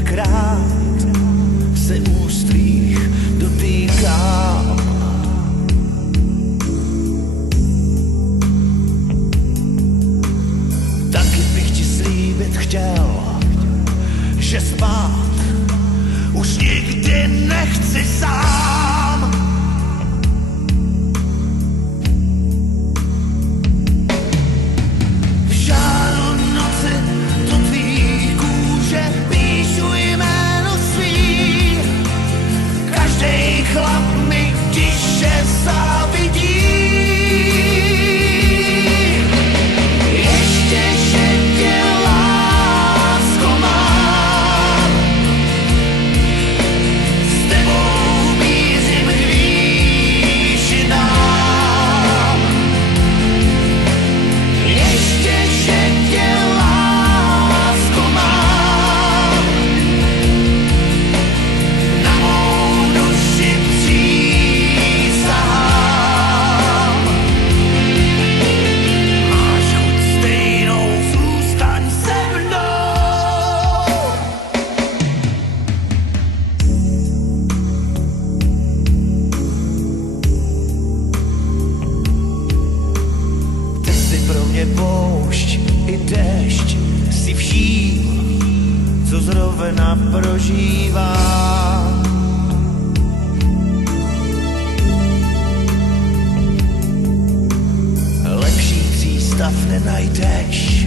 několikrát se úst tvých dotýkám. Taky bych ti slíbit chtěl, že spát už nikdy nechci sám. V žáru noci do tvý kůže píšu jméno svý. Každej chlap mi tiše závidí. Ještě, že tě lásko mám, s tebou mířím k výšinám. Ještě, že tě lásko mám, na mou duši přísahám. Máš chuť stejnou, zůstaň se mnou. Ty jsi pro mě poušť i déšť, jsi vším, co zrovna prožívám. Lepší přístav nenajdeš,